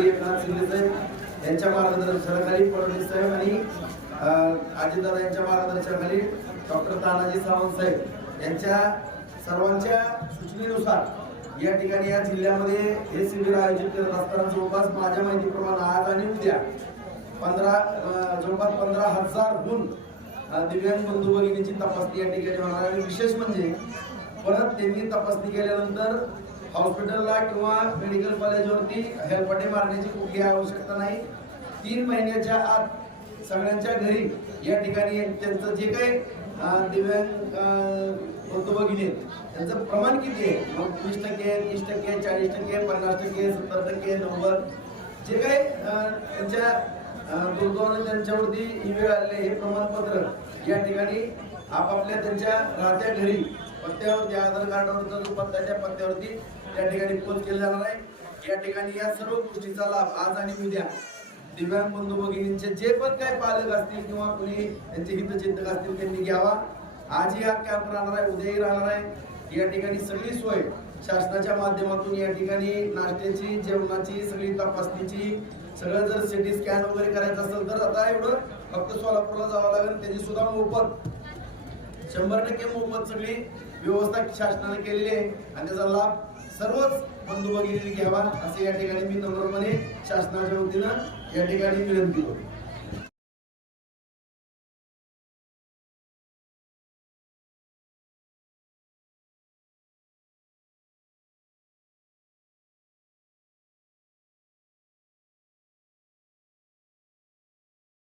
यांच्या मार्गदर्शनाखाली फडणवीस साहेब आणि अजितदादा यांच्या मार्गदर्शनाखाली डॉक्टर तानाजी सावंत साहेब. यांच्या सर्वांच्या सूचनेनुसार या ठिकाणी या जिल्ह्यामध्ये हे शिबिर आयोजित करत असताना जवळपास माझ्या माहितीप्रमाणे आज आणि उद्या पंधरा जवळपास पंधरा हजारहून अं, दिव्यांग बंधू भगिनीची तपासणी या ठिकाणी होणार आणि विशेष म्हणजे परत त्यांनी तपासणी केल्यानंतर हॉस्पिटलला किंवा मेडिकल कॉलेजवरती हेलपटे मारण्याची कुठली आवश्यकता नाही. तीन महिन्याच्या आत सगळ्यांच्या घरी या ठिकाणी त्यांचं जे काही दिव्यांग अं, बंधू भगिनी आहेत त्यांचं प्रमाण किती आहे? मग वीस टक्के तीस टक्के चाळीस टक्के पन्नास टक्के सत्तर टक्के नव्वद. जे काही त्यांच्या अं, दुर्दैवाने त्यांच्यावरती ही वेळ हे प्रमाणपत्र या ठिकाणी आपापल्या त्यांच्या राहत्या घरी पत्त्यावरती आधार कार्डावर जो पत्ता त्या पत्त्यावरती त्या ठिकाणी पोच केला जाणार आहे. या ठिकाणी या सर्व गोष्टीचा लाभ आज आणि उद्या दिव्यांग बंधू भगिनींचे जे पण काही पालक असतील किंवा कोणी त्यांचे हितचिंतक असतील त्यांनी घ्यावा. आजही हा कॅम्प राहणार आहे उद्याही राहणार आहे. या ठिकाणी सगळी सोय शासनाच्या माध्यमातून या ठिकाणी नाश्त्याची जेवणाची सगळी तपासणीची सगळं जर सिटी स्कॅन वगैरे करायचं असेल तर आता एवढं फक्त सोलापूरला जावं लागेल. त्याची सुद्धा मोफत शंभर टक्के मोफत सगळी व्यवस्था शासनाने केलेली आहे. आणि त्याचा लाभ सर्वच बंधू भगिनी घ्यावा असे या ठिकाणी मी नम्रपणे शासनाच्या वतीनं या ठिकाणी विनंती करतो.